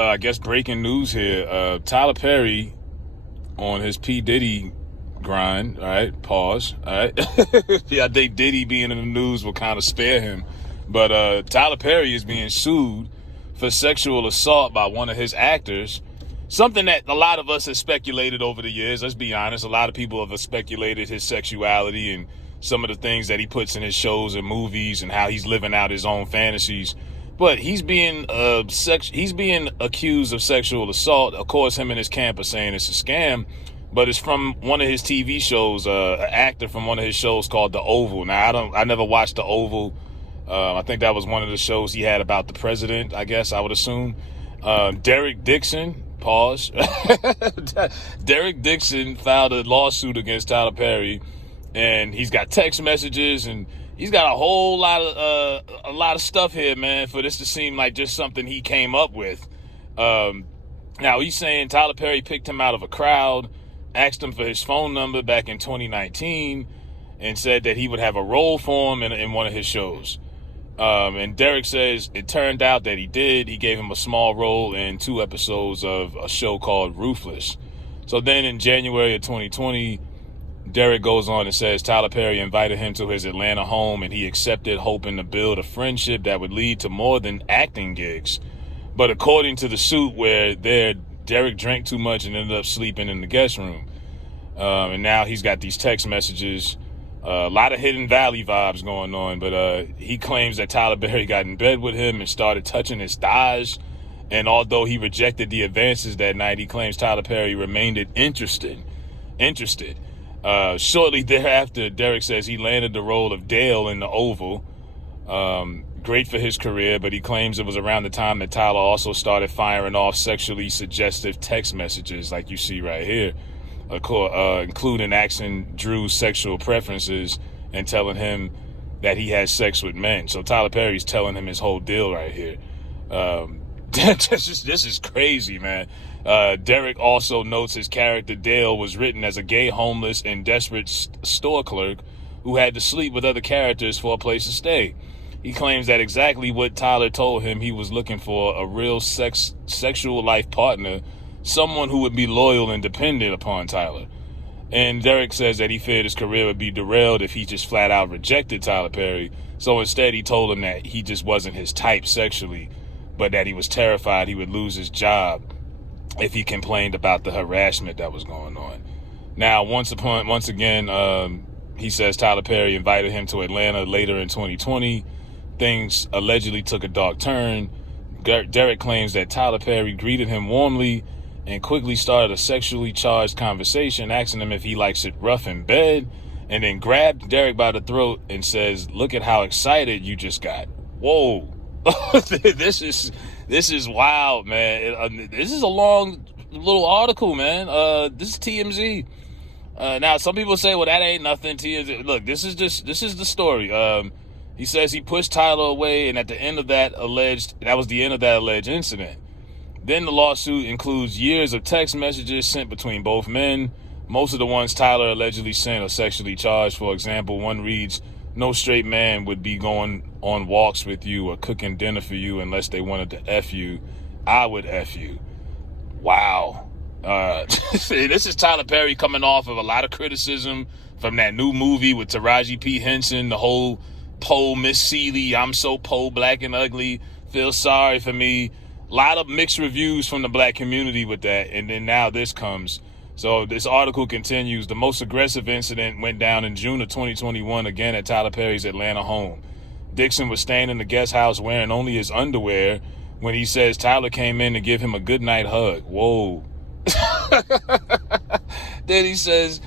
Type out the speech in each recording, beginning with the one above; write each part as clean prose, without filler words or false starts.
I guess breaking news here. Tyler Perry on his P. Diddy grind. All right, pause. All right. Yeah, I think Diddy being in the news will kind of spare him. But Tyler Perry is being sued for sexual assault by one of his actors. Something that a lot of us have speculated over the years. Let's be honest. A lot of people have speculated his sexuality and some of the things that he puts in his shows and movies and how he's living out his own fantasies. But he's being accused of sexual assault. Of course, him and his camp are saying it's a scam, but it's from one of his TV shows, an actor from one of his shows called The Oval. Now, I never watched The Oval. I think that was one of the shows he had about the president, I guess, I would assume. Derek Dixon, pause. Derek Dixon filed a lawsuit against Tyler Perry, and he's got text messages and he's got a whole lot of stuff here, man, for this to seem like just something he came up with. Now, he's saying Tyler Perry picked him out of a crowd, asked him for his phone number back in 2019, and said that he would have a role for him in one of his shows. And Derek says it turned out that he did. He gave him a small role in 2 episodes of a show called Ruthless. So then in January of 2020, Derek goes on and says Tyler Perry invited him to his Atlanta home and he accepted, hoping to build a friendship that would lead to more than acting gigs. But according to the suit where Derek drank too much and ended up sleeping in the guest room. And now he's got these text messages, a lot of Hidden Valley vibes going on. But he claims that Tyler Perry got in bed with him and started touching his thighs. And although he rejected the advances that night, he claims Tyler Perry remained interested. Shortly thereafter, Derek says he landed the role of Dale in The Oval. Great for his career, but he claims it was around the time that Tyler also started firing off sexually suggestive text messages like you see right here, including asking Drew's sexual preferences and telling him that he has sex with men. So Tyler Perry's telling him his whole deal right here. This is crazy, man. Derek also notes his character Dale was written as a gay, homeless, and desperate store clerk who had to sleep with other characters for a place to stay. He claims that exactly what Tyler told him he was looking for: a real sexual life partner, someone who would be loyal and dependent upon Tyler. And Derek says that he feared his career would be derailed if he just flat out rejected Tyler Perry. So instead, he told him that he just wasn't his type sexually, but that he was terrified he would lose his job if he complained about the harassment that was going on. Now, once again, he says Tyler Perry invited him to Atlanta later in 2020. Things allegedly took a dark turn. Derek claims that Tyler Perry greeted him warmly and quickly started a sexually charged conversation, asking him if he likes it rough in bed, and then grabbed Derek by the throat and says, "Look at how excited you just got." Whoa. This is wild, man. This is a long little article, man. This is TMZ. Now, some people say, well, that ain't nothing. TMZ. Look, this is the story. He says he pushed Tyler away, and at the end of that was the end of that alleged incident. Then the lawsuit includes years of text messages sent between both men. Most of the ones Tyler allegedly sent are sexually charged. For example, one reads, "No straight man would be going on walks with you or cooking dinner for you unless they wanted to F you. I would F you." Wow. This is Tyler Perry coming off of a lot of criticism from that new movie with Taraji P. Henson, the whole Poe, Miss Seeley, I'm so Poe, black and ugly, feel sorry for me. A lot of mixed reviews from the black community with that. And then now this comes. So this article continues. The most aggressive incident went down in June of 2021, again at Tyler Perry's Atlanta home. Dixon was staying in the guest house wearing only his underwear when he says Tyler came in to give him a goodnight hug. Whoa. Then he says,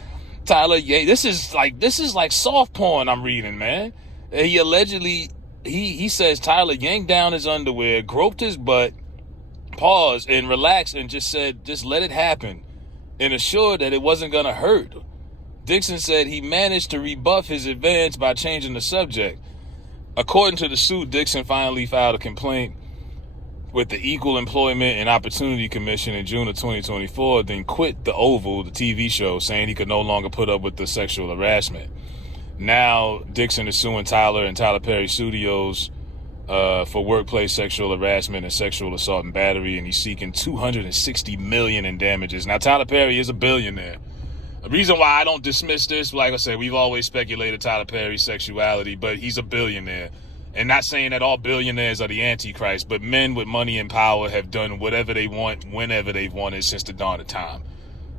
Tyler, yeah, this is like soft porn I'm reading, man. He allegedly, he says Tyler yanked down his underwear, groped his butt, paused and relaxed and just said, just let it happen, and assured that it wasn't going to hurt. Dixon said he managed to rebuff his advance by changing the subject. According to the suit, Dixon finally filed a complaint with the Equal Employment and Opportunity Commission in June of 2024, then quit The Oval, the TV show, saying he could no longer put up with the sexual harassment. Now, Dixon is suing Tyler and Tyler Perry Studios for workplace sexual harassment and sexual assault and battery, and he's seeking $260 million in damages. Now, Tyler Perry is a billionaire. The reason why I don't dismiss this, like I said, we've always speculated Tyler Perry's sexuality, but he's a billionaire. And not saying that all billionaires are the Antichrist, but men with money and power have done whatever they want, whenever they've wanted since the dawn of time.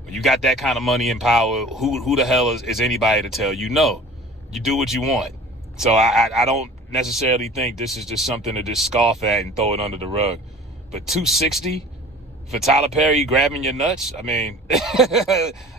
When you got that kind of money and power, who the hell is anybody to tell you no? You do what you want. So I don't necessarily think this is just something to just scoff at and throw it under the rug. But 260 for Tyler Perry grabbing your nuts, I mean,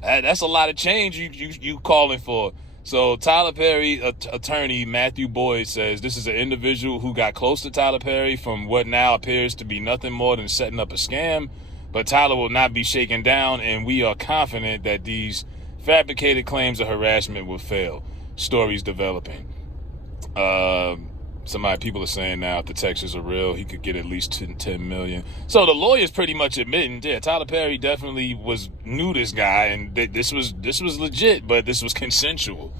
that's a lot of change you calling for. So Tyler Perry attorney Matthew Boyd says this is an individual who got close to Tyler Perry from what now appears to be nothing more than setting up a scam. But Tyler will not be shaken down, and we are confident that these fabricated claims of harassment will fail. Stories developing. People are saying now if the texts are real, he could get at least 10 million. So the lawyer's pretty much admitting, yeah, Tyler Perry definitely knew this guy, and this was legit, but this was consensual.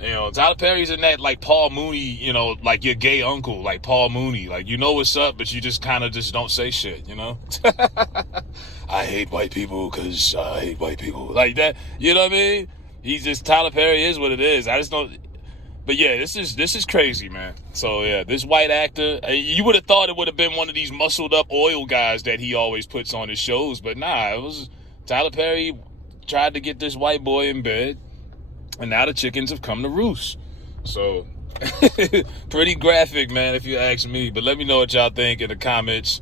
You know, Tyler Perry's in that like Paul Mooney, you know, like your gay uncle, like Paul Mooney, like you know what's up, but you just kind of just don't say shit, you know. I hate white people because I hate white people, like that. You know what I mean? He's just Tyler Perry is what it is. I just don't. But yeah, this is crazy, man. So yeah, this white actor, you would have thought it would have been one of these muscled up oil guys that he always puts on his shows, but nah, it was Tyler Perry tried to get this white boy in bed, and now the chickens have come to roost. So pretty graphic, man, if you ask me. But let me know what y'all think in the comments.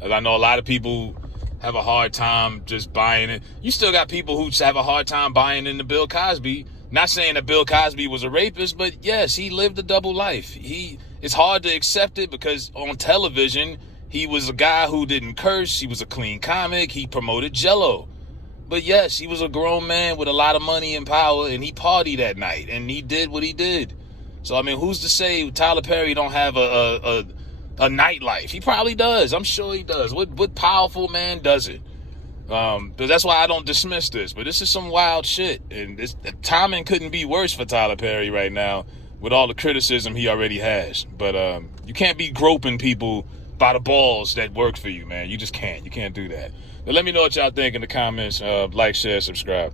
As I know a lot of people have a hard time just buying it. You still got people who just have a hard time buying into Bill Cosby. Not saying that Bill Cosby was a rapist, but yes, he lived a double life. It's hard to accept it because on television, he was a guy who didn't curse. He was a clean comic. He promoted Jell-O. But yes, he was a grown man with a lot of money and power, and he partied that night, and he did what he did. So, I mean, who's to say Tyler Perry don't have a nightlife? He probably does. I'm sure he does. What powerful man does it? Because that's why I don't dismiss this. But this is some wild shit. And the timing couldn't be worse for Tyler Perry right now with all the criticism he already has. But you can't be groping people by the balls that work for you, man. You just can't. You can't do that. But let me know what y'all think in the comments. Like, share, subscribe.